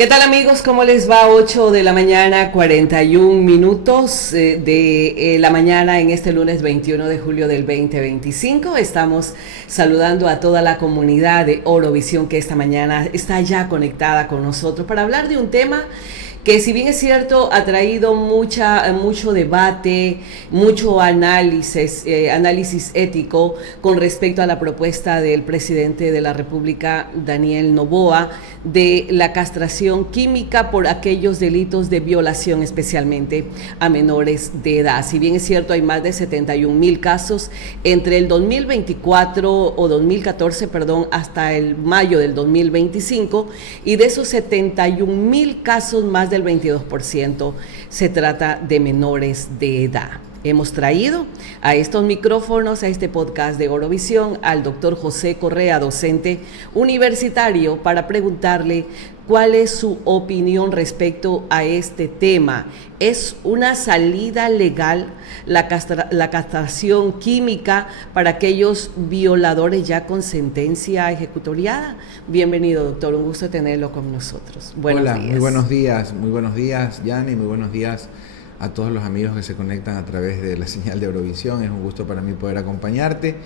¿Qué tal amigos? ¿Cómo les va? 8 de la mañana, 41 minutos de la mañana en este lunes 21 de julio del 2025. Estamos saludando a toda la comunidad de Orovisión que esta mañana está ya conectada con nosotros para hablar de un tema que, si bien es cierto, ha traído mucho debate, mucho análisis ético con respecto a la propuesta del presidente de la República, Daniel Noboa, de la castración química por aquellos delitos de violación, especialmente a menores de edad. Si bien es cierto, hay más de 71,000 casos entre el 2024 o 2014, hasta el mayo del 2025, y de esos 71,000 casos, más del 22% se trata de menores de edad. Hemos traído a estos micrófonos, a este podcast de Orovisión, al doctor José Correa, docente universitario, para preguntarle cuál es su opinión respecto a este tema. ¿Es una salida legal la castración química para aquellos violadores ya con sentencia ejecutoriada? Bienvenido, doctor, un gusto tenerlo con nosotros. Buenos días. Muy buenos días, Yanni, muy buenos días a todos los amigos que se conectan a través de la señal de Orovisión. Es un gusto para mí poder acompañarte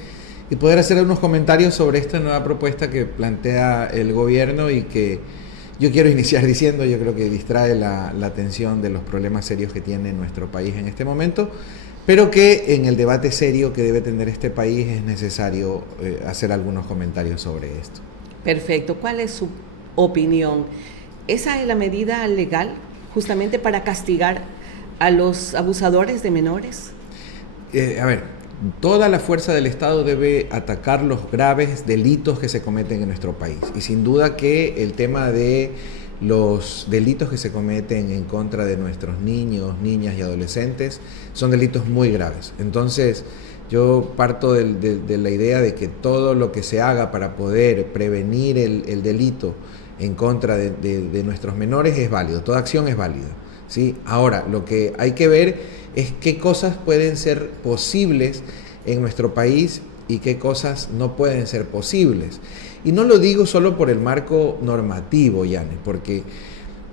y poder hacer unos comentarios sobre esta nueva propuesta que plantea el gobierno y que yo quiero iniciar diciendo, yo creo que distrae la atención de los problemas serios que tiene nuestro país en este momento, pero que en el debate serio que debe tener este país es necesario hacer algunos comentarios sobre esto. Perfecto. ¿Cuál es su opinión? ¿Esa es la medida legal justamente para castigar a los abusadores de menores? Toda la fuerza del Estado debe atacar los graves delitos que se cometen en nuestro país. Y sin duda que el tema de los delitos que se cometen en contra de nuestros niños, niñas y adolescentes son delitos muy graves. Entonces, yo parto de la idea de que todo lo que se haga para poder prevenir el delito en contra de nuestros menores es válido, toda acción es válida. ¿Sí? Ahora, lo que hay que ver es qué cosas pueden ser posibles en nuestro país y qué cosas no pueden ser posibles. Y no lo digo solo por el marco normativo, Yane, porque,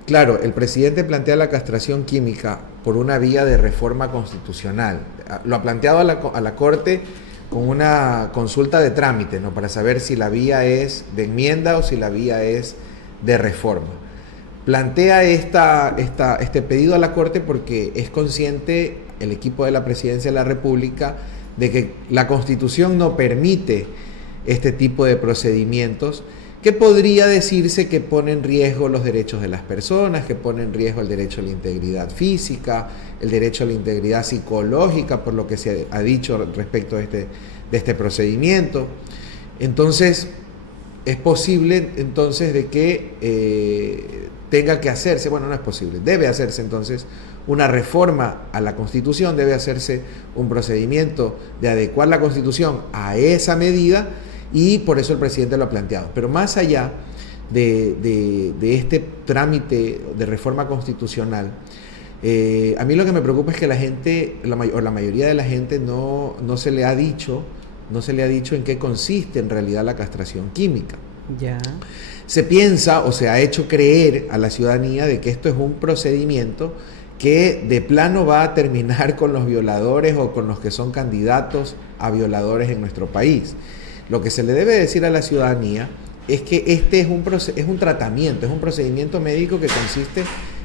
claro, el presidente plantea la castración química por una vía de reforma constitucional. Lo ha planteado a la Corte con una consulta de trámite, ¿no?, para saber si la vía es de enmienda o si la vía es de reforma. Plantea este pedido a la Corte porque es consciente el equipo de la Presidencia de la República de que la Constitución no permite este tipo de procedimientos que podría decirse que ponen en riesgo los derechos de las personas, que ponen en riesgo el derecho a la integridad física, el derecho a la integridad psicológica, por lo que se ha dicho respecto de este procedimiento. Entonces, es posible entonces de que tenga que hacerse, bueno, no es posible, debe hacerse entonces una reforma a la Constitución, debe hacerse un procedimiento de adecuar la Constitución a esa medida, y por eso el presidente lo ha planteado. Pero más allá de este trámite de reforma constitucional, a mí lo que me preocupa es que la gente, la mayoría de la gente no se le ha dicho en qué consiste en realidad la castración química. Ya. Se piensa o se ha hecho creer a la ciudadanía de que esto es un procedimiento que de plano va a terminar con los violadores o con los que son candidatos a violadores en nuestro país. Lo que se le debe decir a la ciudadanía es que este es un tratamiento, es un procedimiento médico que consiste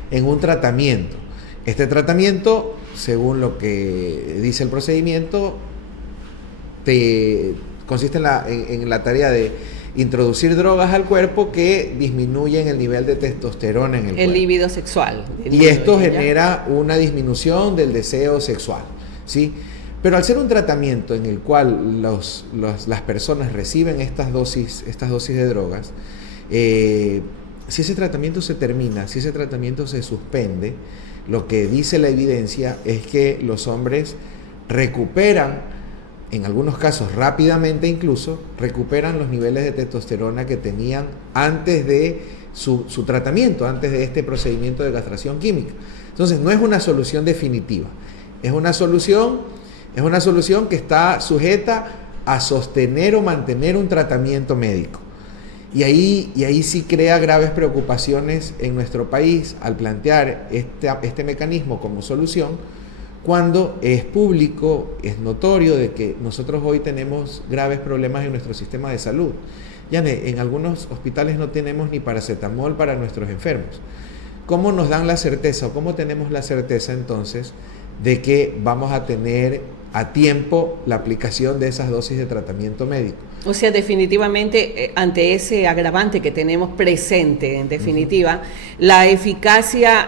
en un tratamiento. Este tratamiento, según lo que dice el procedimiento, consiste en la tarea de introducir drogas al cuerpo que disminuyen el nivel de testosterona en el cuerpo. El líbido sexual. Y esto genera una disminución del deseo sexual, ¿sí? Pero al ser un tratamiento en el cual las personas reciben estas dosis de drogas, si ese tratamiento se termina, si ese tratamiento se suspende, lo que dice la evidencia es que los hombres recuperan, en algunos casos rápidamente incluso, recuperan los niveles de testosterona que tenían antes de su tratamiento, antes de este procedimiento de castración química. Entonces, no es una solución definitiva, es una solución que está sujeta a sostener o mantener un tratamiento médico. Y ahí sí crea graves preocupaciones en nuestro país al plantear este mecanismo como solución, cuando es público, es notorio de que nosotros hoy tenemos graves problemas en nuestro sistema de salud. Yane, en algunos hospitales no tenemos ni paracetamol para nuestros enfermos. ¿Cómo nos dan la certeza o cómo tenemos la certeza entonces de que vamos a tener a tiempo la aplicación de esas dosis de tratamiento médico? O sea, definitivamente, ante ese agravante que tenemos presente, en definitiva, la eficacia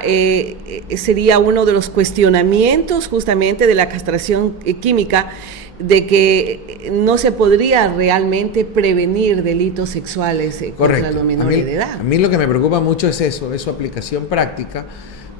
sería uno de los cuestionamientos justamente de la castración química, de que no se podría realmente prevenir delitos sexuales contra los menores de edad. A mí lo que me preocupa mucho es eso, es su aplicación práctica,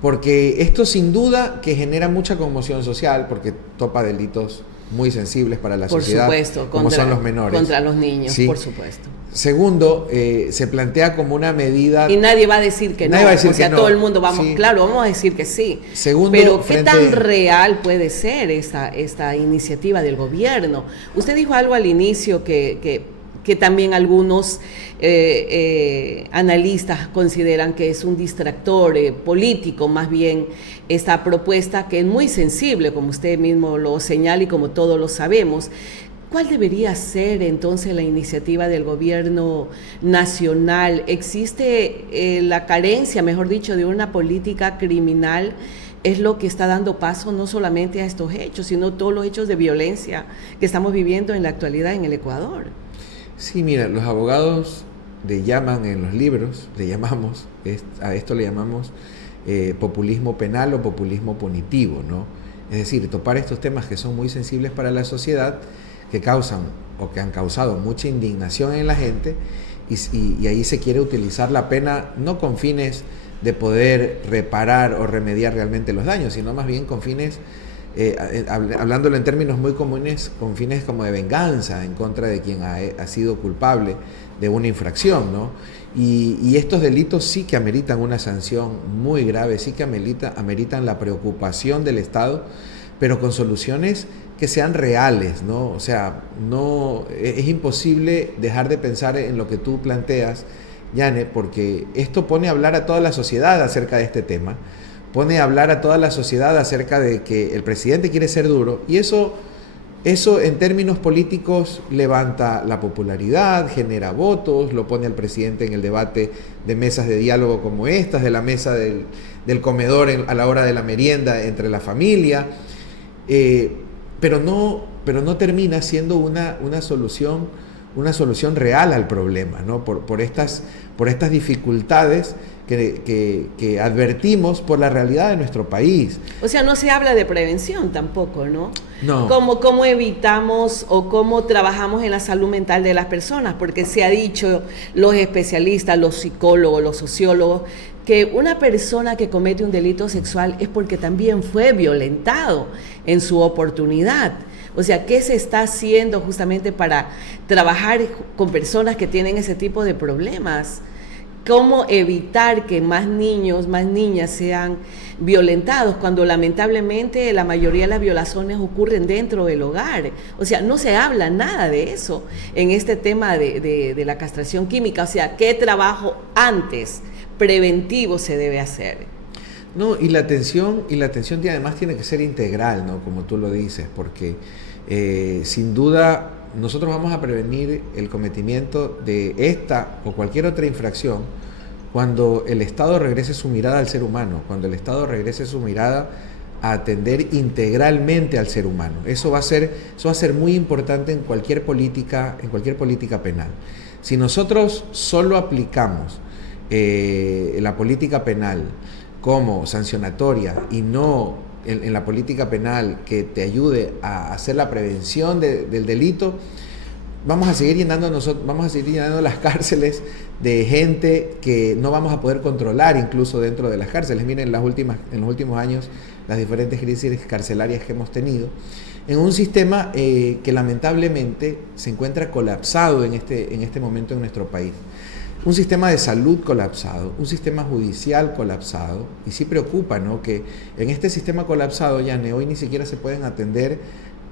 porque esto sin duda que genera mucha conmoción social, porque topa delitos muy sensibles para la sociedad, por supuesto, como son los menores. Contra los niños, ¿sí? Por supuesto. Segundo, se plantea como una medida... Y nadie va a decir que nadie no, va a decir o sea, que todo no. el mundo vamos, Sí. Claro, vamos a decir que sí. Segundo, pero ¿qué tan real puede ser esta iniciativa del gobierno? Usted dijo algo al inicio que también algunos analistas consideran que es un distractor político, más bien esta propuesta que es muy sensible, como usted mismo lo señala y como todos lo sabemos. ¿Cuál debería ser entonces la iniciativa del gobierno nacional? ¿Existe la carencia, mejor dicho, de una política criminal? Es lo que está dando paso no solamente a estos hechos, sino todos los hechos de violencia que estamos viviendo en la actualidad en el Ecuador. Sí, mira, los abogados le llaman en los libros, a esto le llamamos populismo penal o populismo punitivo, ¿no? Es decir, topar estos temas que son muy sensibles para la sociedad, que causan o que han causado mucha indignación en la gente, y ahí se quiere utilizar la pena no con fines de poder reparar o remediar realmente los daños, sino más bien con fines, hablándolo en términos muy comunes, con fines como de venganza en contra de quien ha sido culpable de una infracción, ¿no? Y estos delitos sí que ameritan una sanción muy grave, sí que ameritan la preocupación del Estado, pero con soluciones que sean reales, ¿no? O sea, no es imposible dejar de pensar en lo que tú planteas, Yane, porque esto pone a hablar a toda la sociedad acerca de este tema, pone a hablar a toda la sociedad acerca de que el presidente quiere ser duro, y eso en términos políticos levanta la popularidad, genera votos, lo pone al presidente en el debate de mesas de diálogo como estas, de la mesa del comedor a la hora de la merienda entre la familia, pero no termina siendo una solución real al problema, ¿no? Por estas dificultades que advertimos por la realidad de nuestro país. O sea, no se habla de prevención tampoco, ¿no? No. ¿Cómo evitamos o cómo trabajamos en la salud mental de las personas? Porque se ha dicho, los especialistas, los psicólogos, los sociólogos, que una persona que comete un delito sexual es porque también fue violentado en su oportunidad. O sea, ¿qué se está haciendo justamente para trabajar con personas que tienen ese tipo de problemas? ¿Cómo evitar que más niños, más niñas sean violentados cuando lamentablemente la mayoría de las violaciones ocurren dentro del hogar? O sea, no se habla nada de eso en este tema de la castración química. O sea, ¿qué trabajo antes preventivo se debe hacer? No, y la atención además tiene que ser integral, ¿no? Como tú lo dices, porque sin duda nosotros vamos a prevenir el cometimiento de esta o cualquier otra infracción cuando el Estado regrese su mirada al ser humano, cuando el Estado regrese su mirada a atender integralmente al ser humano. Eso va a ser muy importante en cualquier política penal. Si nosotros solo aplicamos la política penal como sancionatoria y no en la política penal que te ayude a hacer la prevención del delito, vamos a seguir llenando las cárceles de gente que no vamos a poder controlar incluso dentro de las cárceles. Miren en los últimos años las diferentes crisis carcelarias que hemos tenido en un sistema que lamentablemente se encuentra colapsado en este momento en nuestro país. Un sistema de salud colapsado, un sistema judicial colapsado, y sí preocupa, ¿no?, que en este sistema colapsado, Yane, hoy ni siquiera se pueden atender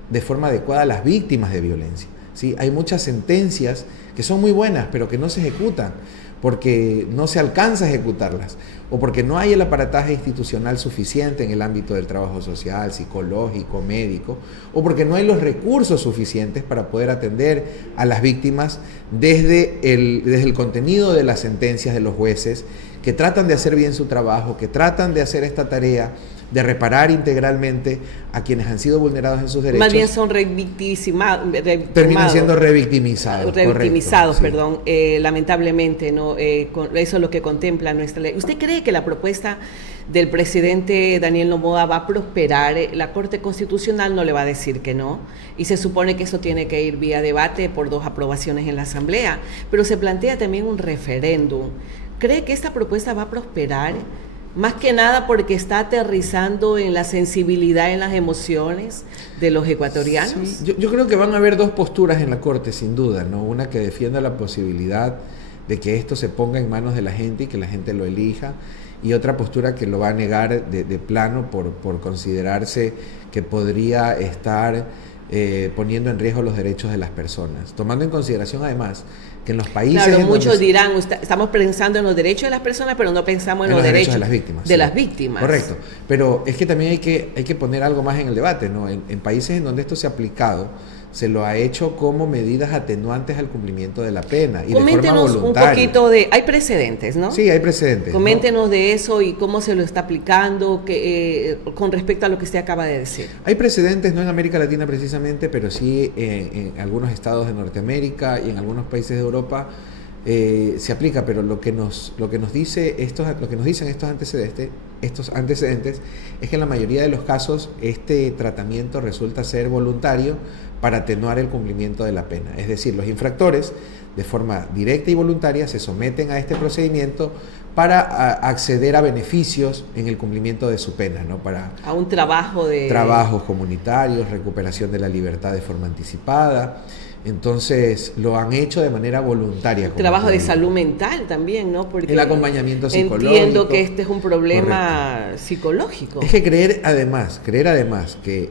de forma adecuada a las víctimas de violencia. ¿sí? Hay muchas sentencias que son muy buenas, pero que no se ejecutan, porque no se alcanza a ejecutarlas, o porque no hay el aparataje institucional suficiente en el ámbito del trabajo social, psicológico, médico, o porque no hay los recursos suficientes para poder atender a las víctimas desde el contenido de las sentencias de los jueces, que tratan de hacer bien su trabajo, que tratan de hacer esta tarea de reparar integralmente a quienes han sido vulnerados en sus derechos. Más bien son terminan siendo revictimizados. Revictimizados, correcto, perdón, lamentablemente, ¿no? Eso es lo que contempla nuestra ley. ¿Usted cree que la propuesta del presidente Daniel Noboa va a prosperar? La Corte Constitucional no le va a decir que no, y se supone que eso tiene que ir vía debate por 2 aprobaciones en la Asamblea, pero se plantea también un referéndum. ¿Cree que esta propuesta va a prosperar? Más que nada porque está aterrizando en la sensibilidad, en las emociones de los ecuatorianos. Sí, yo creo que van a haber 2 posturas en la Corte, sin duda, ¿no? Una que defienda la posibilidad de que esto se ponga en manos de la gente y que la gente lo elija, y otra postura que lo va a negar de plano por considerarse que podría estar poniendo en riesgo los derechos de las personas, tomando en consideración además que en los países... Claro, muchos dirán, estamos pensando en los derechos de las personas, pero no pensamos en los derechos de las víctimas. De las víctimas. Correcto, pero es que también hay que poner algo más en el debate, ¿no? En países en donde esto se ha aplicado, se lo ha hecho como medidas atenuantes al cumplimiento de la pena y Coméntenos de forma voluntaria. Un poquito de... Hay precedentes, ¿no? Sí, hay precedentes. Coméntenos, ¿no?, de eso y cómo se lo está aplicando con respecto a lo que usted acaba de decir. Hay precedentes, no en América Latina precisamente, pero sí en algunos estados de Norteamérica y en algunos países de Europa se aplica, pero lo que nos dicen estos antecedentes es que en la mayoría de los casos este tratamiento resulta ser voluntario para atenuar el cumplimiento de la pena. Es decir, los infractores, de forma directa y voluntaria, se someten a este procedimiento para acceder a beneficios en el cumplimiento de su pena, ¿no? A un trabajo de... Trabajos comunitarios, recuperación de la libertad de forma anticipada. Entonces, lo han hecho de manera voluntaria. Trabajo de salud mental también, ¿no? Porque el acompañamiento psicológico. Entiendo que este es un problema psicológico. Es que creer además que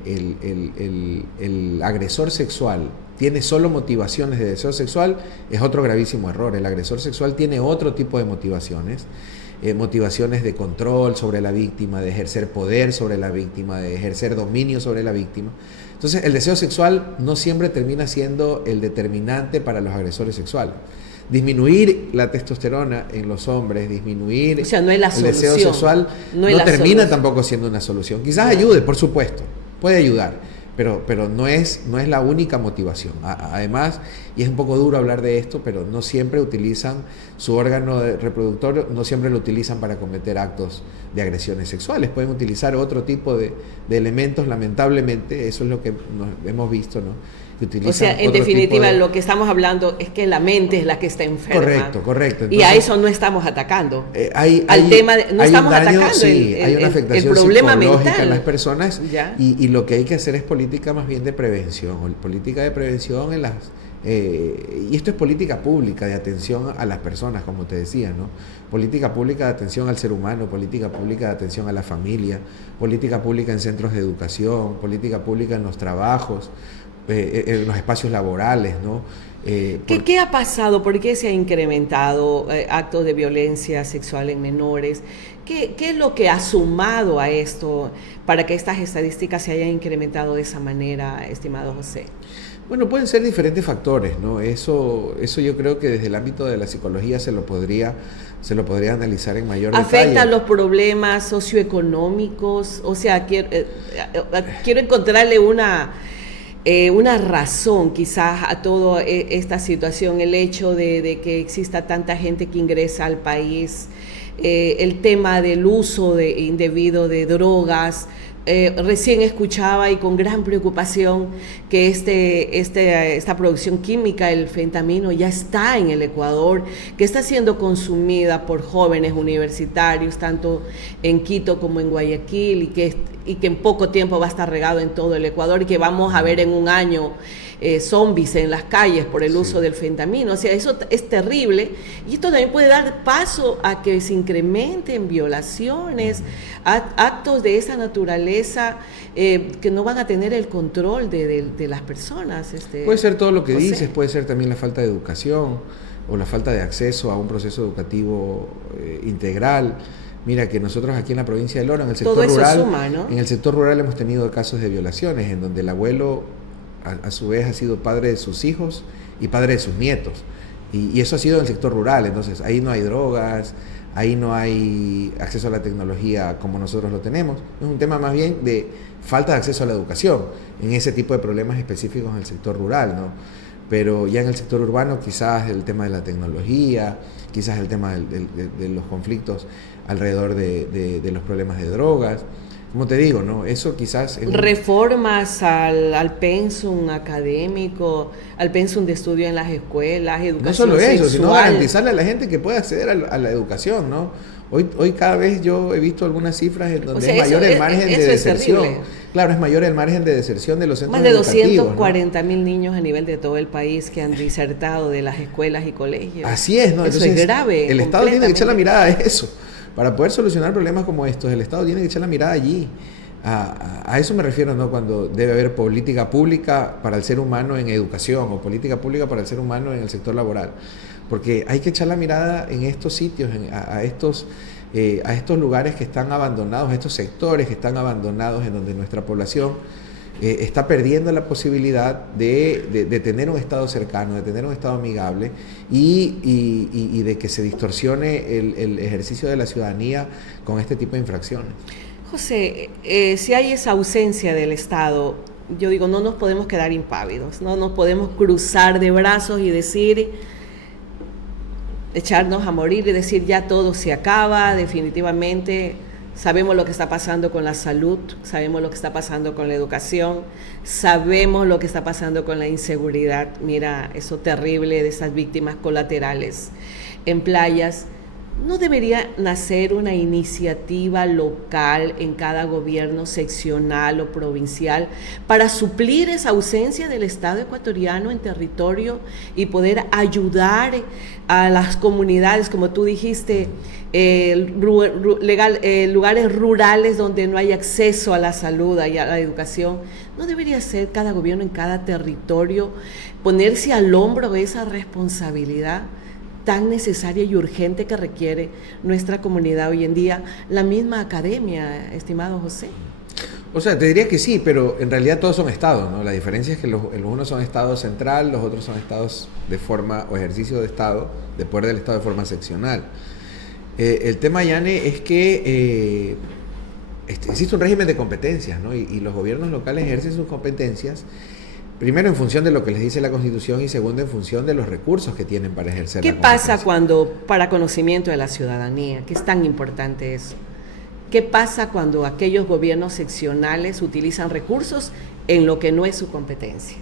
el agresor sexual tiene solo motivaciones de deseo sexual es otro gravísimo error. El agresor sexual tiene otro tipo de motivaciones. Motivaciones de control sobre la víctima, de ejercer poder sobre la víctima, de ejercer dominio sobre la víctima. Entonces, el deseo sexual no siempre termina siendo el determinante para los agresores sexuales. Disminuir la testosterona en los hombres, disminuir no es la el deseo sexual, no termina tampoco siendo una solución. Quizás ayude, por supuesto, puede ayudar, pero no es la única motivación. Además, y es un poco duro hablar de esto, pero no siempre utilizan su órgano reproductor, no siempre lo utilizan para cometer actos de agresiones sexuales. Pueden utilizar otro tipo de elementos, lamentablemente, eso es lo que hemos visto, ¿no? O sea, en definitiva, lo que estamos hablando es que la mente es la que está enferma. Correcto. Entonces, y a eso no estamos atacando. No estamos atacando hay una afectación el problema psicológica mental en las personas y lo que hay que hacer es política más bien de prevención, política de prevención en las... y esto es política pública de atención a las personas, como te decía, ¿no? Política pública de atención al ser humano, política pública de atención a la familia, política pública en centros de educación, política pública en los trabajos, en los espacios laborales, ¿no? ¿Qué ha pasado? ¿Por qué se ha incrementado actos de violencia sexual en menores? ¿Qué es lo que ha sumado a esto para que estas estadísticas se hayan incrementado de esa manera, estimado José? Bueno, pueden ser diferentes factores, ¿no? Eso yo creo que desde el ámbito de la psicología se lo podría analizar en mayor detalle. ¿Afectan los problemas socioeconómicos? O sea, quiero encontrarle una razón quizás a toda esta situación, el hecho de que exista tanta gente que ingresa al país, el tema del uso indebido de drogas. Recién escuchaba y con gran preocupación que esta producción química, el fentamino, ya está en el Ecuador, que está siendo consumida por jóvenes universitarios, tanto en Quito como en Guayaquil, y que en poco tiempo va a estar regado en todo el Ecuador, y que vamos a ver en un año zombies en las calles por el uso del fentamino. O sea, eso es terrible, y esto también puede dar paso a que se incrementen violaciones, actos de esa naturaleza cabeza, que no van a tener el control de las personas. Puede ser todo lo que José. dices, puede ser también la falta de educación o la falta de acceso a un proceso educativo integral. Mira que nosotros aquí en la provincia de Loro, en el sector Todo eso rural, suma, ¿no? en el sector rural hemos tenido casos de violaciones en donde el abuelo a su vez ha sido padre de sus hijos y padre de sus nietos. Y eso ha sido en el sector rural, entonces ahí no hay drogas, ahí no hay acceso a la tecnología como nosotros lo tenemos. Es un tema más bien de falta de acceso a la educación en ese tipo de problemas específicos en el sector rural, ¿no? Pero ya en el sector urbano quizás el tema de la tecnología, quizás el tema de los conflictos alrededor de los problemas de drogas. Como te digo, ¿no? Eso quizás... Reformas al pensum académico, al pensum de estudio en las escuelas, educación no solo eso, sexual. sino garantizarle a la gente que pueda acceder a la educación, ¿no? Hoy cada vez yo he visto algunas cifras en donde es mayor el margen de deserción. Claro, es mayor el margen de deserción de los centros educativos. Más de 240.000 niños a nivel de todo el país que han disertado de las escuelas y colegios. Así es, ¿no? Eso Entonces, es grave. El Estado tiene que echar la mirada a eso. Para poder solucionar problemas como estos, el Estado tiene que echar la mirada allí. A eso me refiero, ¿no? Cuando debe haber política pública para el ser humano en educación o política pública para el ser humano en el sector laboral. Porque hay que echar la mirada en estos sitios, a estos lugares que están abandonados, a estos sectores que están abandonados, en donde nuestra población está perdiendo la posibilidad de tener un Estado cercano, de tener un Estado amigable y de que se distorsione el ejercicio de la ciudadanía con este tipo de infracciones. José, si hay esa ausencia del Estado, yo digo, no nos podemos quedar impávidos, no nos podemos cruzar de brazos y decir, echarnos a morir y decir ya todo se acaba, definitivamente. Sabemos lo que está pasando con la salud, sabemos lo que está pasando con la educación, sabemos lo que está pasando con la inseguridad. Mira, eso terrible de esas víctimas colaterales en playas. ¿No debería nacer una iniciativa local en cada gobierno seccional o provincial para suplir esa ausencia del Estado ecuatoriano en territorio y poder ayudar a las comunidades, como tú dijiste, lugares rurales donde no hay acceso a la salud y a la educación? ¿No debería ser cada gobierno en cada territorio ponerse al hombro esa responsabilidad tan necesaria y urgente que requiere nuestra comunidad hoy en día, la misma academia, estimado José? O sea, te diría que sí, pero en realidad todos son estados, ¿no? La diferencia es que los unos son estados central, los otros son estados de forma, o ejercicio de estado, de poder del estado de forma seccional. El tema, Yane, es que existe un régimen de competencias, ¿no? Y los gobiernos locales ejercen sus competencias, primero en función de lo que les dice la Constitución y segundo en función de los recursos que tienen para ejercer la competencia. ¿Qué pasa cuando, para conocimiento de la ciudadanía, que es tan importante eso? ¿Qué pasa cuando aquellos gobiernos seccionales utilizan recursos en lo que no es su competencia?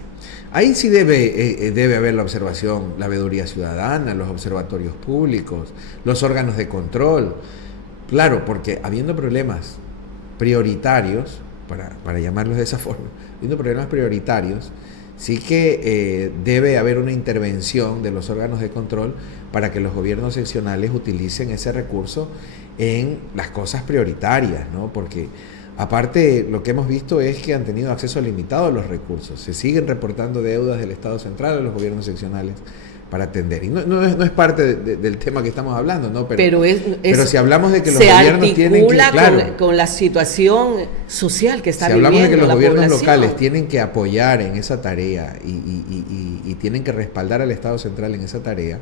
Ahí sí debe haber la observación, la veeduría ciudadana, los observatorios públicos, los órganos de control. Claro, porque habiendo problemas prioritarios, para llamarlos de esa forma, habiendo problemas prioritarios, sí que debe haber una intervención de los órganos de control para que los gobiernos seccionales utilicen ese recurso en las cosas prioritarias, ¿no? Porque aparte lo que hemos visto es que han tenido acceso limitado a los recursos, se siguen reportando deudas del Estado central a los gobiernos seccionales para atender. Y no es parte del tema que estamos hablando, ¿no? Pero si hablamos de que los gobiernos tienen que... Claro, con la situación social que está viviendo la población. Si hablamos de que los gobiernos población locales tienen que apoyar en esa tarea y tienen que respaldar al Estado central en esa tarea,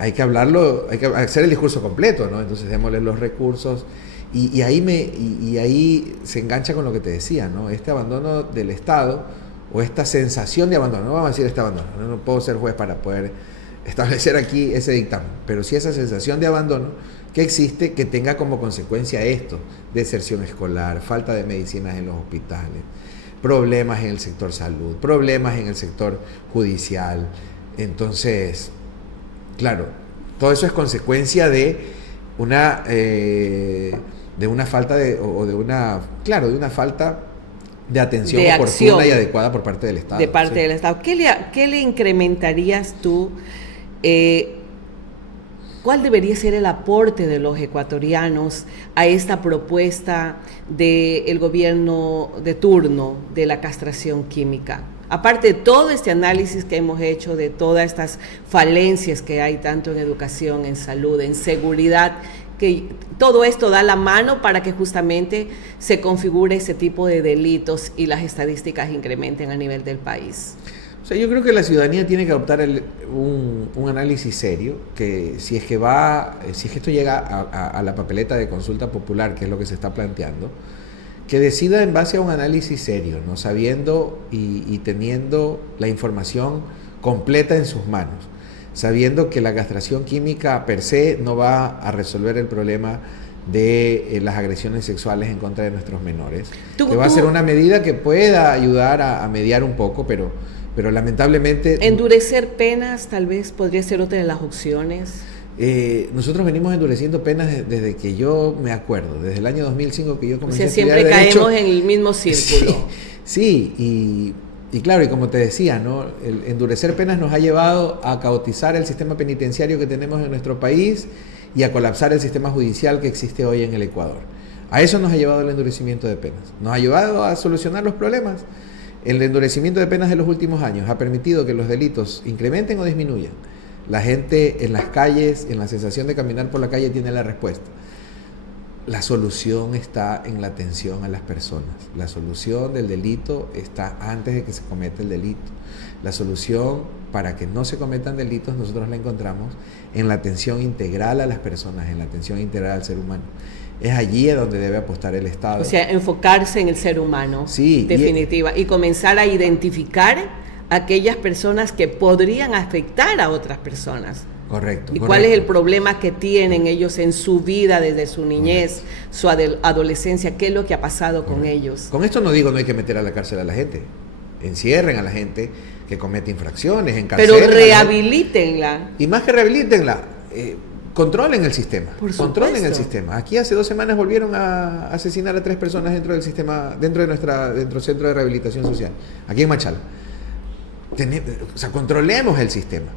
hay que hablarlo, hay que hacer el discurso completo, ¿no? Entonces démosle los recursos y ahí se engancha con lo que te decía, ¿no? Este abandono del Estado o esta sensación de abandono, no vamos a decir este abandono, no puedo ser juez para poder establecer aquí ese dictamen, pero sí esa sensación de abandono que existe, que tenga como consecuencia esto: deserción escolar, falta de medicinas en los hospitales, problemas en el sector salud, problemas en el sector judicial. Entonces, claro, todo eso es consecuencia de una falta de una falta de atención de oportuna acción, y adecuada por parte del Estado. De parte del Estado. ¿Qué le incrementarías tú ¿Cuál debería ser el aporte de los ecuatorianos a esta propuesta del gobierno de turno de la castración química? Aparte de todo este análisis que hemos hecho de todas estas falencias que hay tanto en educación, en salud, en seguridad, que todo esto da la mano para que justamente se configure ese tipo de delitos y las estadísticas incrementen a nivel del país. O sea, yo creo que la ciudadanía tiene que adoptar un análisis serio, que si es que esto llega a la papeleta de consulta popular, que es lo que se está planteando, que decida en base a un análisis serio, ¿no? Sabiendo y teniendo la información completa en sus manos, sabiendo que la castración química per se no va a resolver el problema de las agresiones sexuales en contra de nuestros menores, que va a ser una medida que pueda ayudar a mediar un poco, pero lamentablemente... Endurecer penas tal vez podría ser otra de las opciones. Nosotros venimos endureciendo penas desde que yo me acuerdo, desde el año 2005 que yo comencé a estudiar Derecho. Siempre caemos en el mismo círculo. Sí, y claro, y como te decía, ¿no? El endurecer penas nos ha llevado a caotizar el sistema penitenciario que tenemos en nuestro país y a colapsar el sistema judicial que existe hoy en el Ecuador. A eso nos ha llevado el endurecimiento de penas. Nos ha llevado a solucionar los problemas. El endurecimiento de penas de los últimos años ha permitido que los delitos incrementen o disminuyan. La gente en las calles, en la sensación de caminar por la calle, tiene la respuesta. La solución está en la atención a las personas. La solución del delito está antes de que se cometa el delito. La solución para que no se cometan delitos nosotros la encontramos en la atención integral a las personas, en la atención integral al ser humano. Es allí a donde debe apostar el Estado. O sea, enfocarse en el ser humano, sí, definitiva, y comenzar a identificar aquellas personas que podrían afectar a otras personas. Correcto. ¿Cuál es el problema que tienen ellos en su vida desde su niñez, su adolescencia? ¿Qué es lo que ha pasado con ellos? Con esto no digo no hay que meter a la cárcel a la gente. Encierren a la gente que comete infracciones, encarcelen. Pero rehabilítenla. Y más que rehabilítenla, controlen el sistema. Controlen el sistema. Aquí hace 2 semanas volvieron a asesinar a 3 personas dentro del sistema, dentro de nuestro centro de rehabilitación social, aquí en Machala. O sea, controlemos el sistema.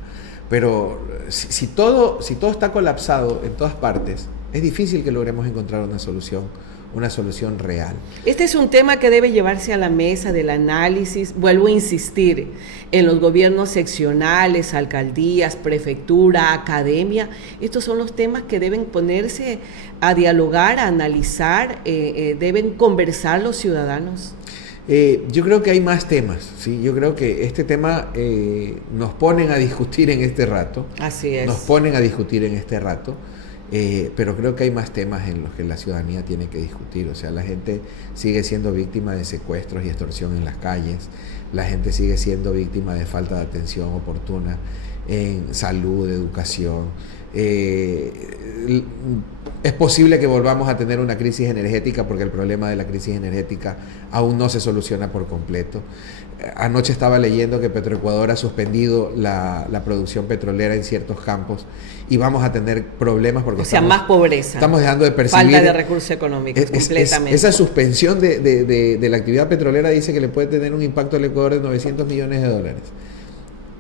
Pero si todo está colapsado en todas partes, es difícil que logremos encontrar una solución real. Este es un tema que debe llevarse a la mesa del análisis. Vuelvo a insistir, en los gobiernos seccionales, alcaldías, prefectura, academia, estos son los temas que deben ponerse a dialogar, a analizar, deben conversar los ciudadanos. Yo creo que hay más temas, ¿sí? Yo creo que este tema nos ponen a discutir en este rato. Así es. Nos ponen a discutir en este rato, pero creo que hay más temas en los que la ciudadanía tiene que discutir. O sea, la gente sigue siendo víctima de secuestros y extorsión en las calles, la gente sigue siendo víctima de falta de atención oportuna en salud, educación. Es posible que volvamos a tener una crisis energética porque el problema de la crisis energética aún no se soluciona por completo. Anoche estaba leyendo que Petroecuador ha suspendido la producción petrolera en ciertos campos y vamos a tener problemas porque más pobreza. Estamos dejando de percibir... Falta de recursos económicos, completamente. Esa suspensión de la actividad petrolera dice que le puede tener un impacto al Ecuador de $900 millones.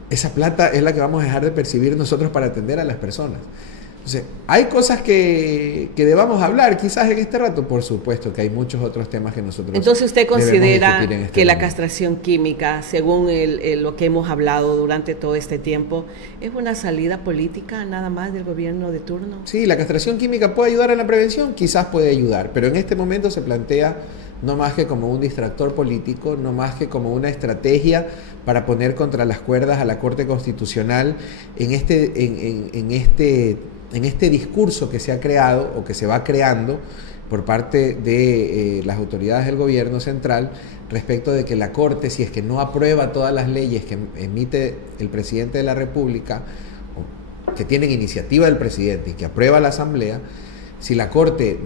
Esa plata es la que vamos a dejar de percibir nosotros para atender a las personas. Entonces, ¿hay cosas que debamos hablar quizás en este rato? Por supuesto que hay muchos otros temas que nosotros... Entonces, ¿usted considera que la castración química, según lo que hemos hablado durante todo este tiempo, es una salida política nada más del gobierno de turno? Sí, la castración química puede ayudar en la prevención, quizás puede ayudar, pero en este momento se plantea no más que como un distractor político, no más que como una estrategia para poner contra las cuerdas a la Corte Constitucional en este discurso que se ha creado o que se va creando por parte de las autoridades del gobierno central respecto de que la Corte, si es que no aprueba todas las leyes que emite el presidente de la República, que tienen iniciativa del presidente y que aprueba la Asamblea, si la Corte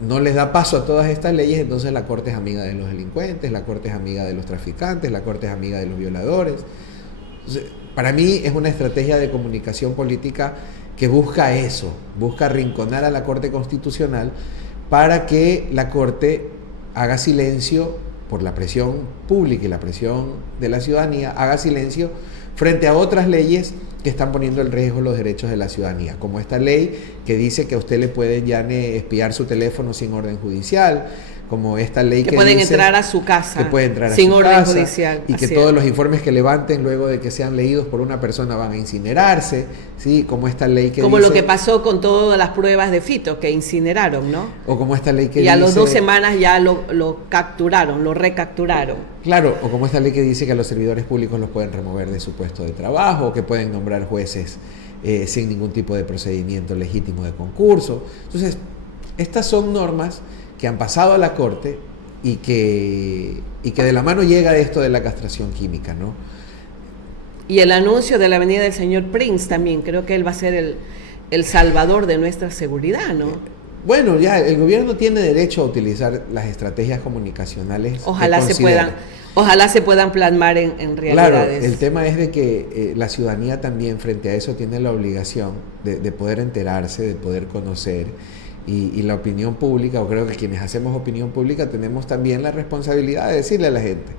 no les da paso a todas estas leyes, entonces la Corte es amiga de los delincuentes, la Corte es amiga de los traficantes, la Corte es amiga de los violadores. Entonces, para mí es una estrategia de comunicación política que busca eso, busca arrinconar a la Corte Constitucional para que la Corte haga silencio por la presión pública y la presión de la ciudadanía, haga silencio frente a otras leyes que están poniendo en riesgo los derechos de la ciudadanía, como esta ley que dice que a usted le pueden ya espiar su teléfono sin orden judicial, como esta ley que pueden entrar a su casa sin orden judicial y que todos los informes que levanten luego de que sean leídos por una persona van a incinerarse, ¿sí? Como esta ley que como dice, lo que pasó con todas las pruebas de Fito que incineraron, ¿no? O como esta ley que y a dice, las 2 semanas ya lo capturaron, lo recapturaron. Claro, o como esta ley que dice que a los servidores públicos los pueden remover de su puesto de trabajo, o que pueden nombrar jueces sin ningún tipo de procedimiento legítimo de concurso. Entonces, estas son normas que han pasado a la Corte y que de la mano llega esto de la castración química, ¿no? Y el anuncio de la venida del señor Prince también, creo que él va a ser el salvador de nuestra seguridad, ¿no? Bueno, ya el gobierno tiene derecho a utilizar las estrategias comunicacionales. Ojalá se puedan plasmar en realidades. Claro, el tema es de que la ciudadanía también frente a eso tiene la obligación de poder enterarse, de poder conocer. Y la opinión pública, o creo que quienes hacemos opinión pública tenemos también la responsabilidad de decirle a la gente,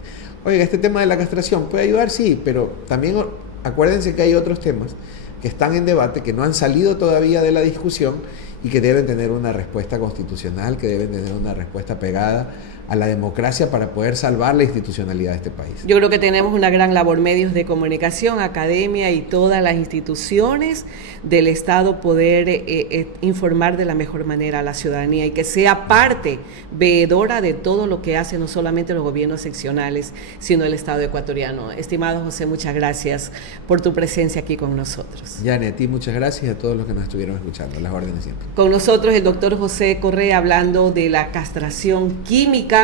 oiga, este tema de la castración puede ayudar, sí, pero también acuérdense que hay otros temas que están en debate, que no han salido todavía de la discusión y que deben tener una respuesta constitucional, que deben tener una respuesta pegada a la democracia para poder salvar la institucionalidad de este país. Yo creo que tenemos una gran labor, medios de comunicación, academia y todas las instituciones del Estado poder informar de la mejor manera a la ciudadanía y que sea parte veedora de todo lo que hacen no solamente los gobiernos seccionales, sino el Estado ecuatoriano. Estimado José, muchas gracias por tu presencia aquí con nosotros. Yani, a ti muchas gracias y a todos los que nos estuvieron escuchando. Las órdenes siempre. Con nosotros el doctor José Correa hablando de la castración química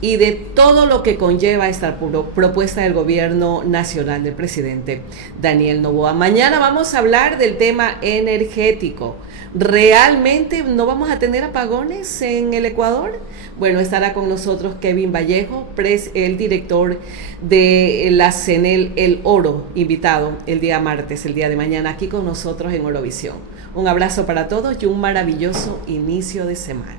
y de todo lo que conlleva esta propuesta del gobierno nacional del presidente Daniel Noboa. Mañana vamos a hablar del tema energético. ¿Realmente no vamos a tener apagones en el Ecuador? Bueno, estará con nosotros Kevin Vallejo, el director de la CENEL El Oro, invitado el día martes, el día de mañana, aquí con nosotros en Orovisión. Un abrazo para todos y un maravilloso inicio de semana.